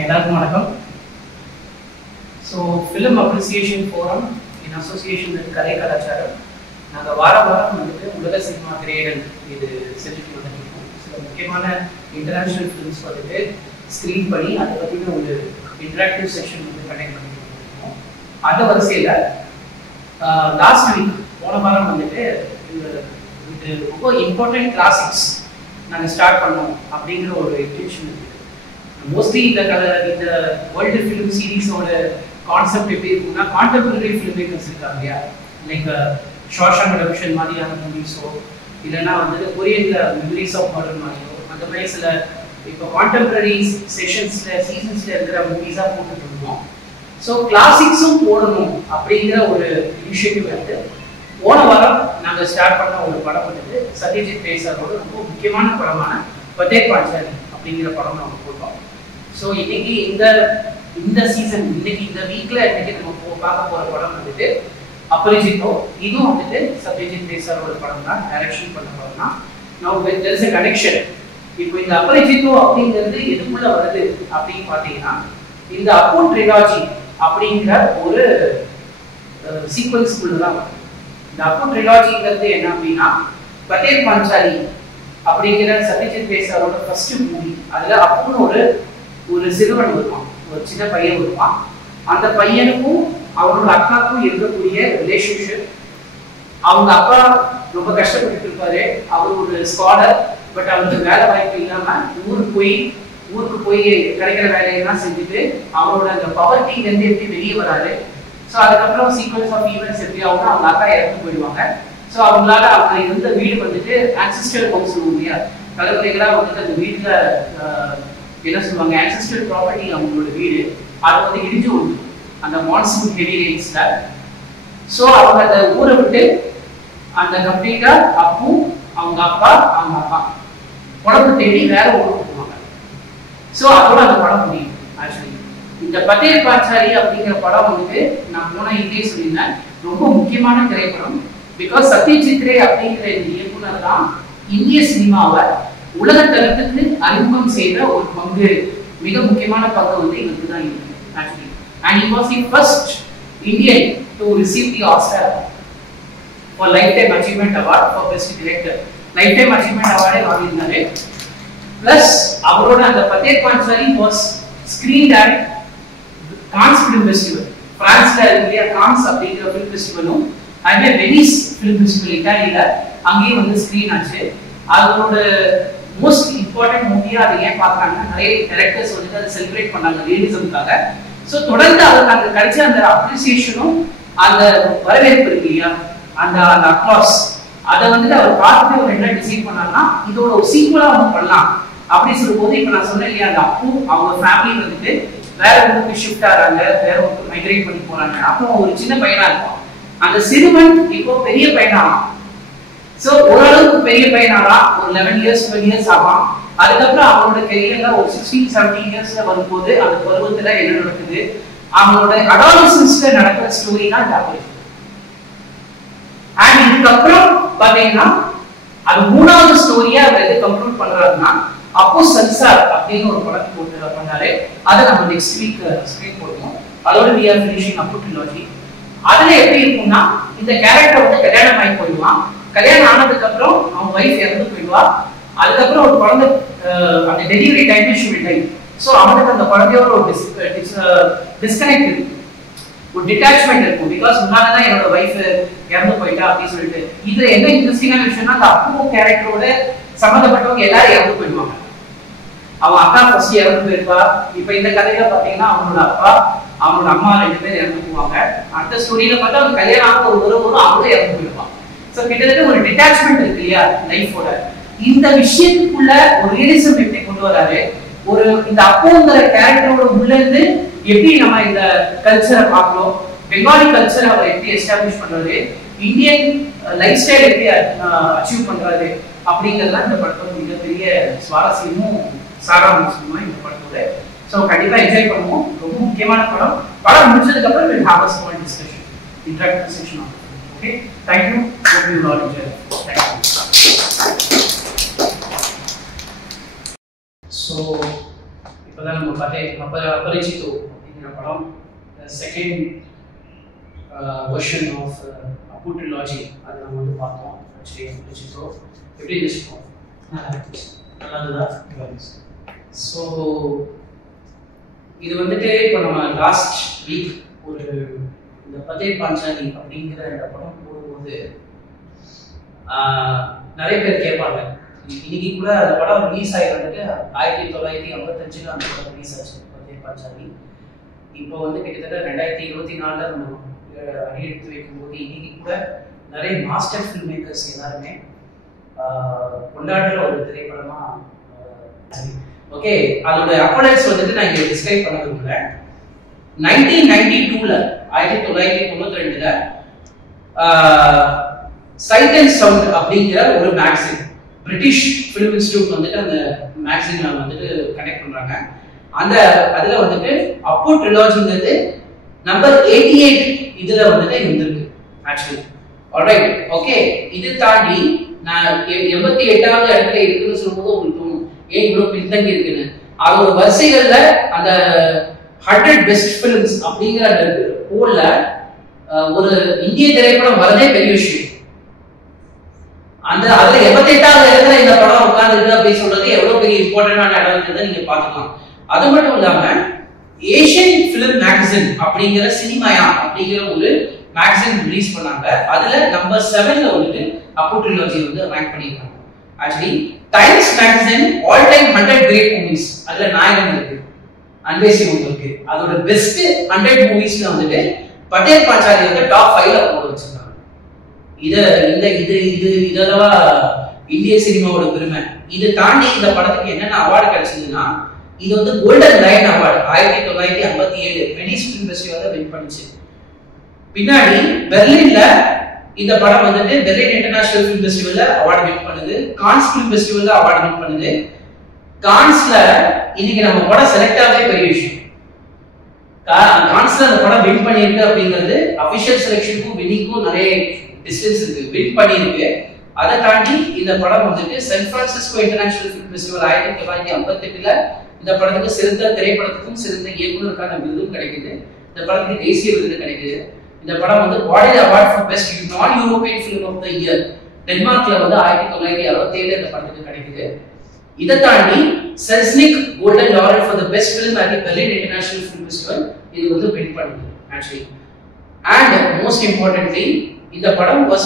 எல்லாருக்கும் வணக்கம். So film appreciation forum in association with கலை கலாச்சாரம் நாங்கள் வாரம் வந்துட்டு உலக சினிமா திரையிடல் இது செஞ்சுட்டு வந்துருக்கோம். சில முக்கியமான இன்டர்நேஷ்னல் ஃபிலிம்ஸ் வந்துட்டு ஸ்க்ரீன் பண்ணி அதை பற்றின ஒரு இன்டராக்டிவ் செஷன் வந்து கண்டக்ட் பண்ணிட்டு இருக்கோம். அந்த வரிசையில் லாஸ்ட் வீக் போன வாரம் வந்துட்டு இது ரொம்ப இம்பார்ட்டன்ட் கிளாசிக்ஸ் நாங்கள் ஸ்டார்ட் பண்ணோம் அப்படிங்கிற ஒரு இன்டென்ஷன் இருக்குது. மோஸ்ட்லி இந்த வேர்ல்டு ஃபிலிம் சீரீஸோட கான்செப்ட் எப்படி இருக்குன்னா, கான்டெம்பரரி ஃபிலிம் மேக்கர்ஸ் இருக்காங்க இல்லையா, லைக் ஷாஷாங்க் ரெடம்ப்ஷன் மாதிரியான மூவிஸோ இல்லைன்னா வந்து கொரியன்ல மெமரிஸ் ஆஃப் மர்டர் மாதிரியோ அந்த மாதிரி சில இப்போ கான்டெம்பரரி செஷன்ஸில் சீசன்ஸில் இருக்கிற மூவிஸாக போட்டுட்டு இருக்கோம். ஸோ கிளாசிக்ஸும் போடணும் அப்படிங்கிற ஒரு இனிஷியேட்டிவ் வந்து போன வாரம் நாங்கள் ஸ்டார்ட் பண்ண ஒரு படம் வந்துட்டு சத்யஜித் ரே சாரோட ரொம்ப முக்கியமான படமான பத்தேர் பாஞ்சாலி அப்படிங்கிற படம் நம்ம போட்டோம். ஸோ இன்னைக்கு இந்த சீசன் இன்னைக்கு இந்த வீக்ல இன்னைக்கு நம்ம பார்க்க போற படம் வந்துட்டு அபரிஜித்தோ. இதுவும் வந்துட்டு சத்யஜித் ரே சாரோட படம் தான், டைரக்ஷன் பண்ண படம் தான். நான் there is a connection. இப்போ இந்த அபரிஜித்தோ அப்படிங்கிறது எதுக்குள்ள வருது அப்படின்னு பார்த்தீங்கன்னா, இந்த அப்போ ட்ரிலாஜி அப்படிங்கிற ஒரு சீக்வன்ஸ்குள்ள தான் வருது. இந்த அப்போ ட்ரிலாஜிங்கிறது என்ன அப்படின்னா, பத்தேர் பாஞ்சாலி அப்படிங்கிற சத்யஜித் ரே சாரோட ஃபர்ஸ்ட் மூவி. அதுல அப்புன்னு ஒரு சிறுவன் வருவான், ஒரு சின்ன பையன் வருவான். அந்த பையனுக்கும் அவனோட அக்காவுக்கும் இருக்கக்கூடிய ரிலேஷன்ஷிப். அவங்க அப்பா ரொம்ப கஷ்டப்பட்டு இருப்பாரு, அவர் ஒரு ஸ்காலர், பட் அவருக்கு வேலை வாய்ப்பு இல்லாம ஊருக்கு போய் கிடைக்கிற வேலையெல்லாம் செஞ்சுட்டு அவரோட அந்த பவர்ட்டில இருந்து எப்படி வெளியே வராரு. ஸோ அதுக்கப்புறம் சீக்வன்ஸ் ஆஃப் ஈவெண்ட்ஸ் எப்படி ஆகும்னா, அவங்க அக்கா இறந்து போயிடுவாங்க. ஸோ அவங்களால அவங்க இருந்த வீடு வந்துட்டு ஆன்சிஸ்டர் ஹவுஸ் இல்லையா, தலைமுறைகளாக வந்துட்டு அந்த வீட்டில் என்ன சொல்லுவாங்க, ஆன்சிஸ்டர் ப்ராப்பர்ட்டி அவங்களோட வீடு, அது வந்து இடிஞ்சு விடுது அந்த மான்சூன் ஹெவி ரெயின்ஸ்ல. ஸோ அவங்க அந்த ஊரை விட்டு அந்த கம்ப்ளீட்டா அப்போ அவங்க அப்பா அவங்க அம்மா உடம்பு தேடி வேற ஊருக்கு போவாங்க. ஸோ அதோட அந்த படம் முடியும். ஆக்சுவலி இந்த பத்தேர் பாஞ்சாலி அப்படிங்கிற படம் வந்துட்டு நான் போன இதே சொல்லியிருந்தேன், ரொம்ப முக்கியமான திரைப்படம். பிகாஸ் சத்யஜித் ரே அப்படிங்கிற இந்த இயக்குனர் தான் இந்திய சினிமாவை உலக தரத்துக்கு அறிமுகம் செய்த ஒரு பங்கு, மிக முக்கியமான பங்கு வந்து இவருக்கு தான் இருக்கு actually. And he was the first Indian to receive the Oscar for Lifetime Achievement Award for Best Director. Lifetime Achievement Award வாங்கியிருந்தாரு. பிளஸ் அவரோட அந்த Pather Panchali was screened at Cannes film festival, பிரான்ஸ்ல இருக்கிற கான்ஸ் அப்படிங்கிற ஃபிலிம் ஃபெஸ்டிவலும், அதே வெனிஸ் ஃபிலிம் ஃபெஸ்டிவல் இட்டாலியில அங்கேயும் வந்து screen ஆச்சு. அதோட மோஸ்ட் இம்பார்ட்டன்ட் மூவியா அதை ஏன் பார்க்கறாங்கன்னா, நிறைய டைரக்டர்ஸ் வந்து அதை செலிப்ரேட் பண்ணாங்க ரியலிசம்காக. ஸோ தொடர்ந்து அவருக்கு அங்கே கிடைச்ச அந்த அப்ரிசியேஷனும் அந்த வரவேற்பு இருக்கு இல்லையா, அந்த அப்ளாஸ், அதை வந்துட்டு அவர் பார்த்துட்டு அவர் என்ன டிசைட் பண்ணாங்கன்னா, இதோட ஒரு சீக்குவலா அவங்க பண்ணலாம் அப்படின்னு சொல்லும்போது, இப்போ நான் சொன்னேன் இல்லையா, அந்த அப்போ அவங்க ஃபேமிலி வந்துட்டு வேற ஊருக்கு ஷிஃப்ட் ஆகிறாங்க, வேற ஊருக்கு மைக்ரேட் பண்ணி போறாங்க. அப்போ ஒரு சின்ன பையனா இருக்கும், அந்த சிறுவன் இப்போ பெரிய பையனாகும். ஸோ ஓரளவுக்கு பெரிய பையனாகா ஒரு 11 இயர்ஸ் 12 இயர்ஸ் ஆகும். அதுக்கப்புறம் அவனோட கெரியர்ல ஒரு 16-17 இயர்ஸ்ல வரும்போது அந்த பருவத்துல என்ன நடக்குது, அவனோட அடாலசன்ஸ்ல நடக்கிற ஸ்டோரி தான் இந்த. அண்ட் இதுக்கப்புறம் பாத்தீங்கன்னா அது 3வது ஸ்டோரியா அவர் எது கம்ப்ளீட் பண்றாருன்னா, அப்போ சன்சார் அப்படின்னு ஒரு படத்தை போட்டு பண்ணாரு. அதை நம்ம நெக்ஸ்ட் வீக் ஸ்கிரீன் போடுவோம். அதோட we are finishing அப்போ ட்ரிலாஜி. அதுல எப்படி இருக்கும்னா, இந்த கேரக்டர் வந்து கல்யாணம் ஆகி போயிடுவான். கல்யாணம் ஆனதுக்கு அப்புறம் அவன் வைஃப் இறந்து போயிடுவா. அதுக்கப்புறம் ஒரு குழந்தை அந்த டெலிவரி டைம் ஷிஃப்ட் ஆகி, ஸோ அவனுக்கு அந்த குழந்தையோட ஒரு டிஸ்கனெக்ட் இருக்கு, ஒரு டிட்டாச்மெண்ட் இருக்கும். பிகாஸ் முன்னாடிதான் என்னோட வைஃப் இறந்து போயிட்டா அப்படின்னு சொல்லிட்டு. இதுல என்ன இன்ட்ரெஸ்டிங்கான விஷயம்னா, அந்த அப்போ கேரக்டரோட சம்மந்தப்பட்டவங்க எல்லாரும் இறந்து போயிடுவாங்க. அவன் அக்கா ஃபர்ஸ்ட் இறந்து போயிருப்பா. இப்ப இந்த கதையில பாத்தீங்கன்னா அவனோட அப்பா அவனோட அம்மா 2 பேர் இறந்து போவாங்க. அடுத்த ஸ்டோரியில பார்த்தா அவன் கல்யாணம் ஆக ஒரு அவங்க இறந்து போயிருப்பான். ஸோ கிட்டத்தட்ட ஒரு டிட்டாச்மெண்ட் இருக்கு இல்லையா லைஃபோட. இந்த விஷயத்துக்குள்ள ஒரு ரியலிசம் எப்படி கொண்டு வராரு, ஒரு இந்த அப்போங்கிற கேரக்டரோட உள்ள இருந்து எப்படி நம்ம இந்த கல்ச்சரை பார்க்கணும், பெங்காலி கல்ச்சரை அவர் எப்படி எஸ்டாப்ளிஷ் பண்றாரு, இந்தியன் லைஃப் ஸ்டைல் எப்படி அச்சீவ் பண்றாரு அப்படிங்கிறதுலாம் இந்த படத்தோட மிகப்பெரிய சுவாரஸ்யமும் சாராம்சமா இந்த படத்தோட. ஸோ கண்டிப்பா என்ஜாய் பண்ணுவோம். ரொம்ப முக்கியமான படம் முடிச்சதுக்கு அப்புறம் we'll have a small discussion, interactive session. Okay, thank you. Hope you all enjoy. Thank you. So இப்போ இப்போதான் நம்ம அபரிச்சித்தோ அப்படிங்கிற படம் second version of Apu trilogy அதை நம்ம வந்து பார்த்தோம். ஆக்சுவலி அபரிச்சித்தோ எப்படி இருந்துச்சுப்போம்? நல்லா இருந்துச்சு. நல்லா இருந்ததா? ஸோ இது வந்துட்டு இப்போ நம்ம லாஸ்ட் வீக் ஒரு இந்த பதேர் பாஞ்சாலி அப்படிங்கிற இந்த படம் போடும்போது நிறைய பேர் கேட்பாங்க, இன்னைக்கு கூட அந்த படம் ரிலீஸ் ஆகி வந்துட்டு 1955 அந்த படம் ரிலீஸ் ஆச்சு பதேர் பாஞ்சாலி. இப்போ வந்து கிட்டத்தட்ட 2024 நம்ம அடி எடுத்து வைக்கும்போது இன்னைக்கு கூட நிறைய மாஸ்டர் ஃபில்ம் மேக்கர்ஸ் எல்லாருமே கொண்டாடுற ஒரு திரைப்படமா. ஓகே, அதோட அப்பாலஜிஸ் வந்துட்டு நான் இங்க டிஸ்கிரைப் பண்ண விரும்புறேன். 1992ல 1992ல சைட் அண்ட் சவுண்ட் அப்படிங்கிற ஒரு மேகசின், பிரிட்டிஷ் ஃபிலிம் இன்ஸ்டிடியூட் வந்துட்டு அந்த மேகசினை வந்துட்டு கனெக்ட் பண்றாங்க. அந்த அதுல வந்துட்டு அப்பு ட்ரிலாஜிங்கிறது நம்பர் 88 இதுல வந்துட்டு இருந்திருக்கு ஆக்சுவலி. Alright, okay. இது தாண்டி நான் 88வது இடத்துல இருக்குன்னு சொல்லும்போது உங்களுக்கு தோணும், ஏன் இவ்வளவு பின்தங்கி இருக்குன்னு. அதோட வரிசைகள்ல அந்த 100 பெஸ்ட் ஃபிலிம்ஸ் அப்படிங்கிற அந்த போல்ல ஒரு இந்திய திரைப்படம் வரதே பெரிய விஷயம். அந்த அதுல 88வது இடத்துல இந்த படம் உட்கார்ந்து அப்படின்னு சொல்றது எவ்வளவு பெரிய இம்பார்ட்டன்டான இடம் நீங்க பாத்துக்கலாம். அது மட்டும் இல்லாம ஏஷியன் பிலிம் மேகசின் அப்படிங்கிற சினிமாயா அப்படிங்கிற ஒரு மேகசின் ரிலீஸ் பண்ணாங்க. அதுல நம்பர் 7ல வந்துட்டு அப்பு ட்ரிலாஜி வந்து ரேங்க் பண்ணிருக்காங்க. Actually Times magazine all time 100 great movies அதுல நாயகன் இருக்கு, அன்பே சிவம் இருக்கு. அதோட பெஸ்ட் 100 மூவிஸ்ல வந்துட்டு பதேர் பாஞ்சாலி வந்து டாப் 5ல போட வச்சிருக்காங்க. இதெல்லாம் இந்திய சினிமாவோட பெருமை. இது தாண்டி இந்த படத்துக்கு என்னென்ன அவார்டு கிடைச்சதுன்னா, இது வந்து golden lion award 1957 Venice film ஃபெஸ்டிவல்ல வின் பண்ணுச்சு. பின்னாடி பெர்லின்ல இந்த படம் வந்துட்டு பெர்லின் இன்டர்நேஷனல் ஃபிலிம் ஃபெஸ்டிவல்ல அவார்டு வின் பண்ணுது, கான்ஸ் ஃபிலிம் ஃபெஸ்டிவல்ல அவார்டு வின் பண்ணுது. கான்ஸ்ல இன்னைக்கு நம்ம படம் செலக்ட் ஆகவே பெரிய விஷயம். கான்ஸ்ல அந்த படம் வின் பண்ணிருக்கு அப்படிங்கிறது அபிஷியல் செலக்ஷனுக்கும் வின்னிங்கும் நிறைய டிஸ்டன்ஸ் இருக்கு. வின் பண்ணிருக்கு. அதை தாண்டி இந்த படம் வந்துட்டு San Francisco international film festival 1958ல இந்த படத்துக்கு சிறந்த திரைப்படத்துக்கும் சிறந்த இயக்குனருக்கான விருதும் கிடைக்குது. இந்த படத்துக்கு தேசிய விருது கிடைக்குது. இந்த படம் வந்து வாட் award for best non European film of the year டென்மார்க்ல வந்து 1967 இந்த படத்துக்கு கிடைக்குது. இதை தாண்டி Selznick golden laurel for the best film at Berlin international film festival இது வந்து வின் பண்ணுது ஆக்சுவலி. அண்ட் மோஸ்ட் இம்பார்ட்டன்ட்லி இந்த படம் was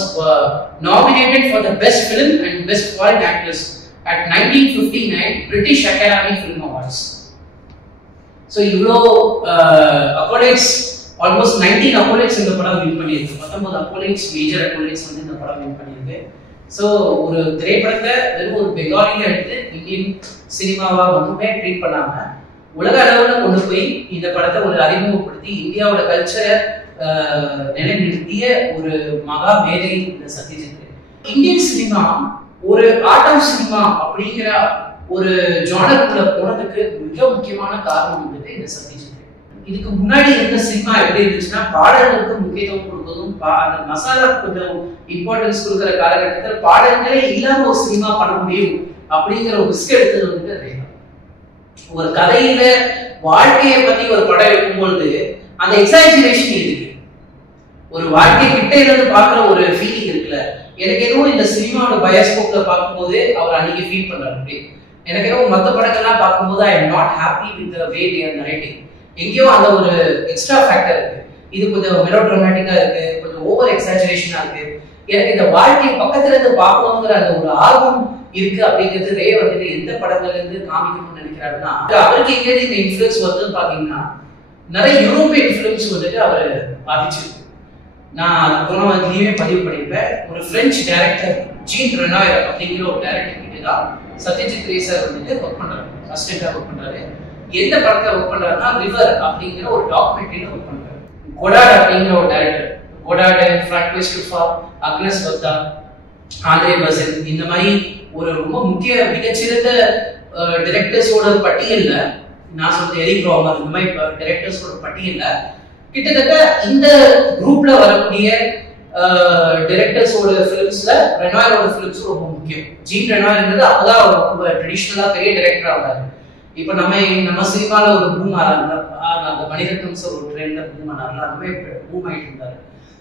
nominated for the best film and best foreign actress at 1959 British Academy Film Awards. So இவ்ளோ accolades, almost 19 accolades இந்த படம் win பண்ணிருக்கு. 19 accolades, major accolades வந்து இந்த படம் வின் பண்ணிருக்கு. So ஒரு திரைப்படத்தை வெறும் ஒரு பெங்காலில எடுத்து இந்தியன் சினிமாவா மட்டுமே ட்ரீட் பண்ணாம உலக அளவுல கொண்டு போய் இந்த படத்தை ஒரு அறிமுகப்படுத்தி இந்தியாவோட கல்ச்சரை நிலைநிறுத்திய ஒரு மகா மேதை இந்த சத்யஜித் ரே. இந்தியன் சினிமா ஒரு ஆர்ட் ஆஃப் சினிமா அப்படிங்கிற ஒரு ஜானருக்குள்ள போனதுக்கு மிக முக்கியமான காரணம் வந்துட்டு இந்த சத்யஜித் ரே. இதுக்கு முன்னாடி இருந்த சினிமா எப்படி இருந்துச்சுன்னா பாடல்களுக்கு முக்கியத்துவம் கொடுக்கறதும் அந்த மசாலா கொஞ்சம் இம்பார்ட்டன்ஸ் கொடுக்குற காலகட்டத்தில் பாடல்களே இல்லாம ஒரு சினிமா பண்ண முடியும் அப்படிங்கிற ஒரு ரிஸ்க் எடுத்தது வந்துட்டு ரே. ஒரு கதையில வாழ்க்கையை பத்தி ஒரு படம் எடுக்கும்பொழுது அந்த எக்ஸாஜரேஷன் இருக்கு. ஒரு வாழ்க்கை கிட்ட இருந்து பாக்குற ஒரு ஃபீலிங் இருக்குல்ல. எனக்கு எதுவும் இந்த சினிமாவோட பயோஸ்கோப்ல பார்க்கும்போது அவர் அன்னைக்கு ஃபீல் பண்றாரு. எனக்கு எதுவும் மற்ற படங்கள்லாம் பார்க்கும்போது I am not happy with the way they are narrating. எங்கேயோ அந்த ஒரு எக்ஸ்ட்ரா ஃபேக்டர் இருக்கு. இது கொஞ்சம் மெலோட்ராமேட்டிக்கா இருக்கு, கொஞ்சம் ஓவர் எக்ஸாஜரேஷனா இருக்கு. எனக்கு இந்த வாழ்க்கை பக்கத்துல இருந்து பார்க்கணுங்கிற அந்த ஒரு ஆர்வம் இருக்கு அப்படிங்கிறது ரே வந்துட்டு எந்த படங்கள்ல இருந்து காமிக்கணும்னு நினைக்கிறாருன்னா அவருக்கு எங்கேயிருந்து இந்த இன்ஃபுளுன்ஸ் வருதுன்னு பாத்தீங்கன்னா நிறைய யூரோப்பியன் ஃபிலிம்ஸ் வந்துட்டு அவர் பாதிச்சிருக்கு. நான் போன வாரத்திலேயே பதிவு பண்ணியிருப்பேன். ஒரு பிரெஞ்சு டைரக்டர் ஜீன் ரெனாயர் அப்படிங்கிற ஒரு டைரக்டர் கிட்ட தான் சத்யஜித் ரே சார் வந்துட்டு ஒர்க் பண்றாரு, அசிஸ்டண்டா ஒர்க் பண்றாரு. எந்த படத்துல ஒர்க் பண்றாருன்னா ரிவர் அப்படிங்கிற ஒரு டாக்குமெண்ட்ரியில ஒர்க் பண்றாரு. கொடாட் அப்படிங்கிற ஒரு director, கொடாட், பிரான்க்விஸ் டுஃபா, Agnes Vadda, Andre Pasan, இந்த மாதிரி ஒரு ரொம்ப முக்கிய மிகச்சிறந்த டைரக்டர்ஸோட பட்டியல்ல நான் சொல்றது எரிக் ராமர் இந்த மாதிரி டைரக்டர்ஸோட பட்டியல்ல கிட்டத்தட்ட இந்த குரூப்ல வரக்கூடிய டைரக்டர்ஸோட ஃபிலிம்ஸ்ல ரெனாயரோட ஃபிலிம்ஸ் ரொம்ப முக்கியம். ஜீன் ரெனாயர்ங்கிறது அப்பதான் ட்ரெடிஷனலா பெரிய டைரக்டரா வராரு. இப்போ நம்ம சினிமால ஒரு பூம் ஆறாங்க, அந்த மணிரத்னம் சார் ஒரு ட்ரெயின்ல பூம் ஆனார்ல, அந்த மாதிரி பூம் ஆகிட்டு இருந்தாரு.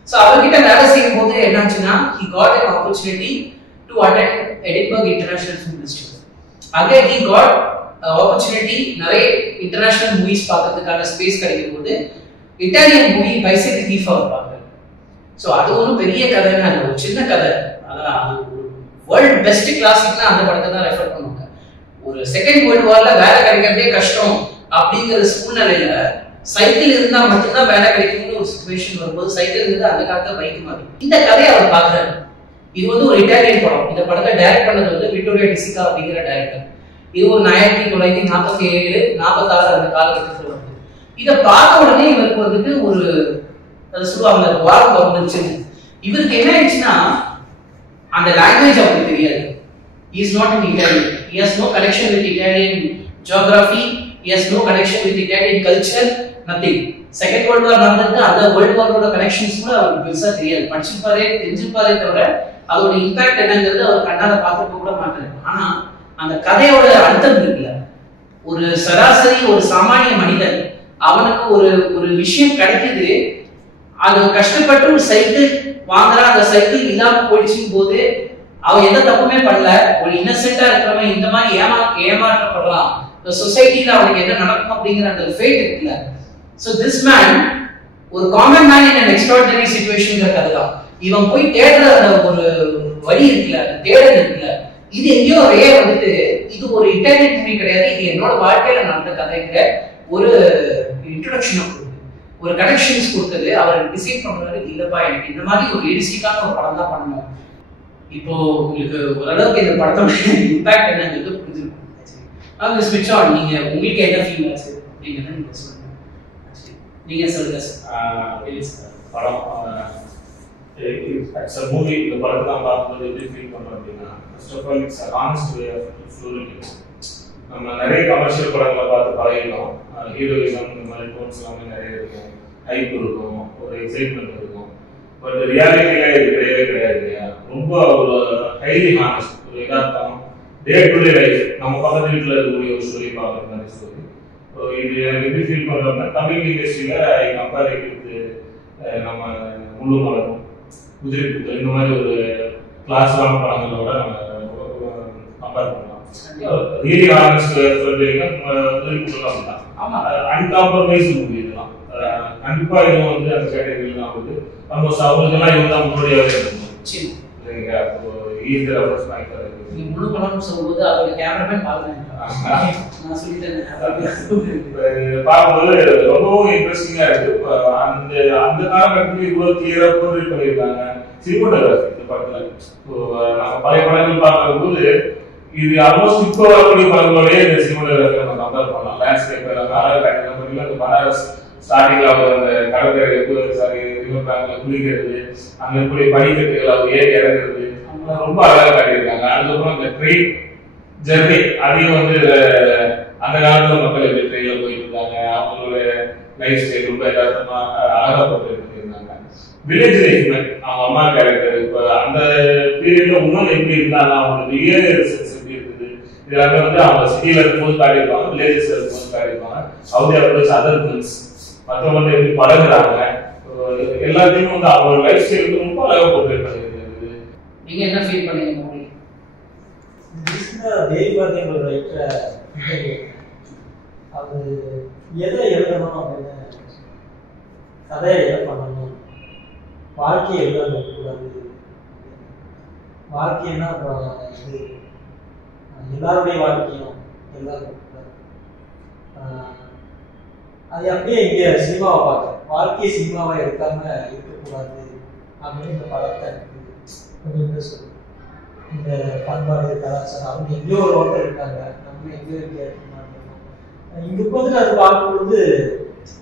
ஸோ அவர்கிட்ட வேலை செய்யும் போது என்னாச்சுன்னா, he got an opportunity to attend Edinburgh International Film Festival. Again he got opportunity நிறைய இன்டர்நேஷனல் மூவிஸ் பார்க்கறதுக்கான ஸ்பேஸ் கிடைக்கும் போது இட்டாலியன் மூவி பைசைக்கிள் தீஃப் அவர் பார்க்குறாரு. ஸோ அது ஒன்றும் பெரிய கதைன்னா இல்லை, ஒரு சின்ன கதை. அதான் அது ஒரு வேர்ல்டு பெஸ்ட் கிளாசிக்னா அந்த படத்தை தான் ரெஃபர் பண்ணுவாங்க. ஒரு செகண்ட் வேர்ல்டு வார்ல வேலை கிடைக்கிறதே கஷ்டம் அப்படிங்கிற சூழ்நிலையில சைக்கிள் இருந்தா மட்டும்தான் வேலை கிடைக்கும்னு ஒரு சிச்சுவேஷன் வரும்போது சைக்கிள் இருந்து அந்த காலத்துல பைக் மாதிரி இந்த கதையை அவர் பார்க்குறாரு. இது வந்து ஒரு இட்டாலியன் படம். இந்த படத்தை டைரக்ட் பண்ணது வந்து விட்டோரியோ டிசிகா அப்படிங்கிற டைரக்டர். இது ஒரு 1947 46 அந்த காலகட்டத்தில் வருது. இதை பார்த்த உடனே இவருக்கு வந்துட்டு ஒரு சொல்லுவாங்க வாரம் வந்துச்சு. இவருக்கு என்ன ஆயிடுச்சுன்னா, அந்த லாங்குவேஜ் அவருக்கு தெரியாது. He is not an Italian. He has no connection with Italian geography. He has no connection with Italian culture. Nothing. Second world war நடந்தது, அந்த வேர்ல்டு வாரோட கனெக்ஷன்ஸ் கூட அவருக்கு பெருசா தெரியாது. படிச்சிருப்பாரே தெரிஞ்சிருப்பாரே தவிர அதோட இம்பாக்ட் என்னங்கிறது அவர் கண்ணால பார்த்துக்க கூட மாட்டாரு. ஆனா அந்த கதையோட அர்த்தம் இருக்குல்ல, ஒரு சராசரி ஒரு சாமானிய மனிதன் அவனுக்கு ஒரு விஷயம் கிடைக்குது, அது கஷ்டப்பட்டு ஒரு சைக்கிள் வாங்குறான், அந்த சைக்கிள் இல்லாம போயிடுச்சும் போது அவன் எந்த தப்புமே பண்ணல, ஒரு இன்னசென்ட்டா இருக்கிறவன் இந்த மாதிரி ஏமாற்றப்படுறான், இந்த சொசைட்டில அவனுக்கு என்ன நடக்கும் அப்படிங்கிற அந்த ஃபேட் இருக்குல்ல. So this man ஒரு common man in an extraordinary situation கதைதான். இவன் போய் தேடுற அந்த ஒரு வழி இருக்குல்ல, அந்த தேடல் இருக்குல்ல, இது எங்கேயோ ரே வந்துட்டு இது ஒரு இட்டாலியன் மூவி கிடையாது, இது என்னோட வாழ்க்கையில நடந்த கதைங்கிற ஒரு இன்ட்ரோடக்ஷன் கொடுக்குது, ஒரு கனெக்ஷன்ஸ் கொடுத்தது. அவர் டிசைட் பண்றாரு, இல்லப்பா எனக்கு இந்த மாதிரி ஒரு ரியலிஸ்டிக்கான ஒரு படம் தான் பண்ணணும். இப்போ உங்களுக்கு ஓரளவுக்கு இந்த படத்தோட இம்பாக்ட் என்னங்கிறது புரிஞ்சிருக்கும். அது ஸ்விட்ச் ஆன், நீங்க உங்களுக்கு என்ன ஃபீல் ஆச்சு அப்படிங்கிறத நீங்க சொல்லுங்க. நீங்க சொல்லுங்க படம் ஆக்சுவல் மூவி இந்த படத்தை தான் பார்க்கும்போது எப்படி ஃபீல் பண்ணுறோம் அப்படின்னா, first of all it's honest way of story. நம்ம நிறைய கமர்ஷியல் படங்களை பார்த்து பழகினோம், ஹீரோயிசம் இந்த மாதிரி டோன்ஸ் எல்லாமே நிறைய இருக்கும், ஹைப் இருக்கும், ஒரு எக்ஸைட்மெண்ட் இருக்கும். பட் ரியாலிட்டியில இது கிடையவே கிடையாது இல்லையா. ரொம்ப ஒரு ஹைலி ஹானஸ்ட், ஒரு யதார்த்தம், டே டு டே லைஃப், நம்ம பக்கத்து வீட்டில் இருக்கக்கூடிய ஒரு ஸ்டோரி பார்க்குற மாதிரி ஸ்டோரி. இது எனக்கு எப்படி ஃபீல் பண்ணுறோம்னா, தமிழ் இண்டஸ்ட்ரியில் கம்பேர் எடுத்து நம்ம முழு மலரும், குதிரை புத்தகம் இந்த மாதிரி ஒரு கிளாஸான படங்களோட நம்ம கம்பேர் பண்ணலாம். ரியலி ஆனஸ்ட் சொல்றீங்கன்னா குதிரை புத்தகம் அப்படிதான் அன்காம்ப்ரமைஸ் மூவி. இதெல்லாம் கண்டிப்பா இதுவும் வந்து அந்த கேட்டகரியில் தான் வந்து நம்ம அவங்களுக்கெல்லாம் இவங்க தான் முன்னோடியாகவே இருக்கணும். முழு படம் சொல்லும்போது அதோட கேமராமேன் பார்க்கும்போது ரொம்பவும் இன்ட்ரெஸ்டிங்கா இருக்கு. அந்த காலகட்டத்தில் இவ்வளவு கிளியரா போர்ட்ரேட் பண்ணியிருக்காங்க சினிமாட்டோகிராஃபி இந்த படத்துல. நம்ம பழைய படங்கள் பார்க்கும்போது இது ஆல்மோஸ்ட் இப்போ வரக்கூடிய படங்களோடய இந்த சினிமாட்டோகிராஃபி நம்ம கம்பேர் பண்ணலாம். லேண்ட்ஸ்கேப் அழகாக காட்டியிருக்காங்க. அந்த பனாரஸ் ஸ்டார்டிங்ல அவர் அந்த கடற்கரை ரிவர் பேங்க்ல குளிக்கிறது, அங்க இருக்கக்கூடிய பனிக்கட்டுகள் அவர் ஏறி இறங்குறது ரொம்ப அழகாக காட்டியிருக்காங்க. அதுக்கப்புறம் அந்த ட்ரெயின் ஜெர்னி அதையும் வந்து அந்த காலத்துல மக்கள் எப்படி ட்ரெயின்ல போயிட்டு இருக்காங்க, அவங்களோட லைஃப் ஸ்டைல் ரொம்ப யதார்த்தமா அழகா போட்டு பண்ணியிருந்தாங்க. வில்லேஜ் லைஃப் அவங்க அம்மா கேரக்டர் இப்போ அந்த பீரியட்ல இன்னும் எப்படி இருந்தாங்க, அவங்களோட பிஹேவியர் சென்ஸ் எப்படி இருக்குது, இதெல்லாமே வந்து அவங்க சிட்டியில இருக்கும்போது காட்டியிருப்பாங்க, வில்லேஜஸ்ல இருக்கும்போது காட்டியிருப்பாங்க. அவங்க அப்ரோச் அதர் திங்ஸ் மற்றவங்க வந்து எப்படி பழகுறாங்க, எல்லாத்தையும் வந்து அவங்களோட லைஃப் ஸ்டைல் ரொம்ப அழகா போட்டு பண்ணியிருக்காங்க. நீங்க என்ன ஃபீல் பண்ணீங்க மூவி? தேவிபாரதி ரைட்டர் அது எதை எழுதணும் அப்படின்னு, கதையை எதை பண்ணணும், வாழ்க்கையை எழுதக்கூடாது, வாழ்க்கைன்னா இது எல்லாருடைய வாழ்க்கையும் எழுதக்கூடாது, அது அப்படியே இங்கே சினிமாவை பார்க்குறேன், வாழ்க்கையை சினிமாவை எடுக்காம இருக்கக்கூடாது அப்படின்னு இந்த படத்தை கொஞ்சம் சொல்லு. இந்த பண்பாடு கலாச்சாரம் அவங்க எங்கேயோ ஒரு ஓட்டம் இருக்காங்க, நம்ம எங்கேயோ இங்கே இங்கே உட்காந்துட்டு அது பார்க்கும்பொழுது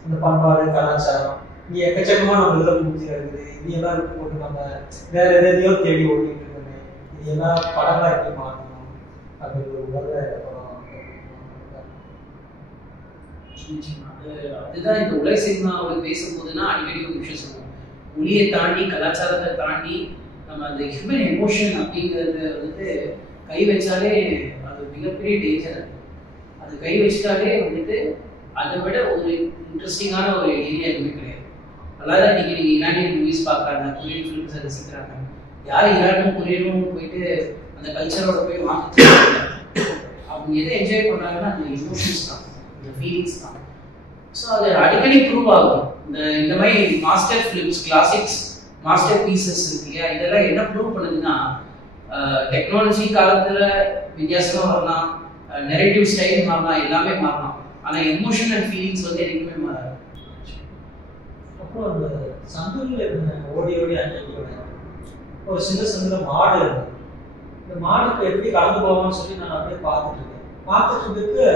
இந்த பண்பாடு கலாச்சாரம் இங்கே எக்கச்சக்கமாக நம்ம இதில் புரிஞ்சுக்கிறது, இது எல்லாம் இருக்கு போட்டு நம்ம வேற எதையோ தேடி ஓடிட்டு இருக்கோமே, இது எல்லாம் படமாக எப்படி மாற்றணும் அப்படிங்கிற ஒரு படம். அதுதான் இந்த உலக சினிமாவை பேசும்போதுன்னா அடிக்கடி ஒரு விஷயம் சொல்லுவோம், மொழியை தாண்டி கலாச்சாரத்தை தாண்டி நம்ம அந்த ஹியூமன் எமோஷன் அப்படிங்கிறது வந்துட்டு கை வச்சாலே அது மிகப்பெரிய டேஞ்சர். அது கை வச்சுட்டாலே வந்துட்டு அதை விட ஒரு இன்ட்ரெஸ்டிங்கான ஒரு ஏரியா எதுவுமே கிடையாது. அதாவது இன்னைக்கு நீங்கள் இரானியன் மூவிஸ் பார்க்குறாங்க, கொரியன் ஃபிலிம்ஸை ரசிக்கிறாங்க. யார் ஈரானும் கொரியனும் போயிட்டு அந்த கல்ச்சரோட போய் வாங்க, அவங்க எதை என்ஜாய் பண்ணுறாங்கன்னா அந்த எமோஷன்ஸ் தான், அந்த ஃபீலிங்ஸ் தான். ஸோ அது அடிக்கடி ப்ரூவ் ஆகும். இந்த மாதிரி master films, classics, master pieces இருக்கு இல்லையா, இதெல்லாம் என்ன ப்ரூவ் பண்ணுதுன்னா டெக்னாலஜி காலத்தில் வித்தியாசமாக வரலாம், நெரேட்டிவ் ஸ்டைல் மாறலாம், எல்லாமே மாறலாம், ஆனால் எமோஷன் அண்ட் ஃபீலிங்ஸ் வந்து எனக்குமே மாறாது. அப்புறம் அந்த சந்தில் ஓடி ஓடி அன்னைக்கு ஒரு சின்ன சந்தில் மாடு இருந்தது. இந்த மாடுக்கு எப்படி கடந்து போவான்னு சொல்லி நான் அப்படியே பார்த்துட்டு இருக்கு.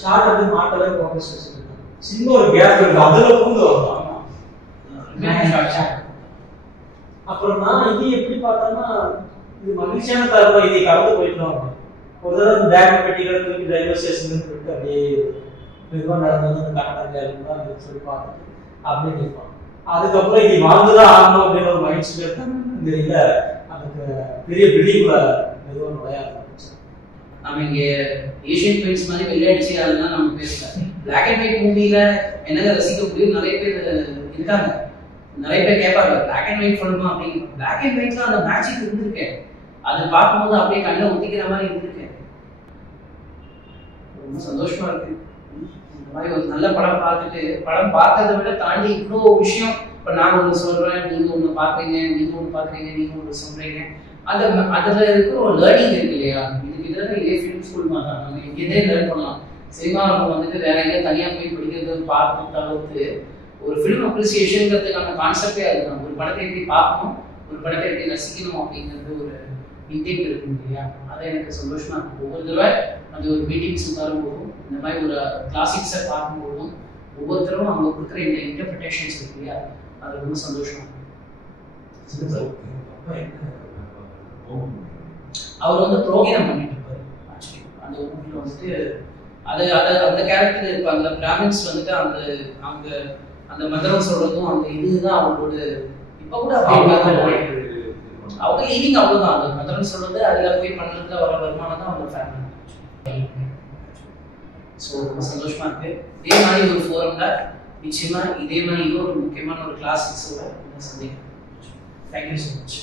ஷார்ட் அப்படி மாட்டவே ஃபோக்கஸ் வச்சுருக்கேன். சின்ன ஒரு கேப் இருக்கு, அதில் பூந்து வரும். அப்புறம் நான் இது எப்படி பார்த்தோம்னா இது மகிழ்ச்சியான தருணம், இதை கடந்து போயிட்டோம். ஒரு தடவை பேக் பெட்டிகள் தூக்கி ரயில்வே ஸ்டேஷன் போயிட்டு அப்படியே மெதுவாக நடந்து கட்டணம் சொல்லி பார்த்துட்டு அப்படியே நிற்பான். அதுக்கப்புறம் இது வாழ்ந்துதான் ஆகணும் அப்படின்னு ஒரு மைண்ட் செட் இந்த இல்லை, அதுக்கு பெரிய பில்டிங்ல மெதுவாக நுழைய ஆரம்பிச்சேன். நம்ம இங்கே ஏஷியன் பெயிண்ட்ஸ் மாதிரி வெள்ளையடிச்சு அதெல்லாம் நம்ம பேசலாம். பிளாக் அண்ட் ஒயிட் மூவில என்னங்க ரசிக்க முடியும், நிறைய பேர் இருக்காங்க. நிறைய பேர் கேட்பாங்க பிளாக் அண்ட் ஒயிட் சொல்லணுமா அப்படின்னு. பிளாக் அண்ட் ஒயிட்ல அந்த மேஜிக் இருந்திருக்கேன், அது பார்க்கும்போது அப்படியே கண்ணில் ஒத்திக்கிற மாதிரி இருந்திருக்கேன். ரொம்ப சந்தோஷமா இருக்கு. இந்த மாதிரி ஒரு நல்ல படம் பார்த்துட்டு, படம் பார்த்ததை விட தாண்டி இவ்வளோ விஷயம், இப்போ நான் ஒன்று சொல்றேன், நீங்க ஒன்று பார்க்குறீங்க, நீங்க ஒன்று பார்க்குறீங்க, நீங்க ஒன்று சொல்றீங்க, அதில் இருக்கிற ஒரு லேர்னிங் இருக்கு இல்லையா. இதுக்கு இதெல்லாம் இதே ஃபிலிம் ஸ்கூல் மாதிரி தான், நம்ம இங்கேயே லேர்ன் பண்ணலாம். சினிமா நம்ம வந்துட்டு வேற எங்கேயும் தனியாக போய் படிக்கிறது பார்த்து தவிர்த்து ஒரு ஃபிலிம் அப்ரிசியேஷனுங்கிறதுக்கான கான்செப்டே அதுதான். ஒரு படத்தை எப்படி பார்க்கணும், ஒரு படத்தை எப்படி ரசிக்கணும் அப்படிங்கிறது ஒரு இன்டேக் இருக்கும் இல்லையா. அதை எனக்கு சந்தோஷமா இருக்கும். ஒவ்வொரு தடவை அந்த ஒரு மீட்டிங்ஸ் வரும்போதும், இந்த மாதிரி ஒரு கிளாசிக்ஸை பார்க்கும்போதும், ஒவ்வொருத்தரும் அவங்க கொடுக்குற இந்த இன்டர்பிரிட்டேஷன்ஸ் இருக்கு இல்லையா, அது ரொம்ப சந்தோஷமா இருக்கும். அவர் வந்து ப்ரோக்ராம் பண்ணிட்டு இருப்பாரு. ஆக்சுவலி அந்த ஊரில் வந்துட்டு அந்த கேரக்டர் இருப்பாங்க பிராமின்ஸ் வந்துட்டு அவங்க அந்த மந்திரம் சொல்றதும் அந்த இதுதான் அவங்களோட. இப்போ கூட அவங்க ஈவினிங் அவ்வளோதான், அந்த மந்திரம் சொல்றது அதில் போய் பண்ணுறதுல வர வருமானம் தான் அவங்க ஃபேமிலி. ஸோ ரொம்ப சந்தோஷமா இருக்கு. இதே மாதிரி ஒரு ஃபோரம்ல நிச்சயமா இதே மாதிரி இன்னொரு முக்கியமான ஒரு கிளாஸஸோட சந்திக்கிறேன். Thank you so much.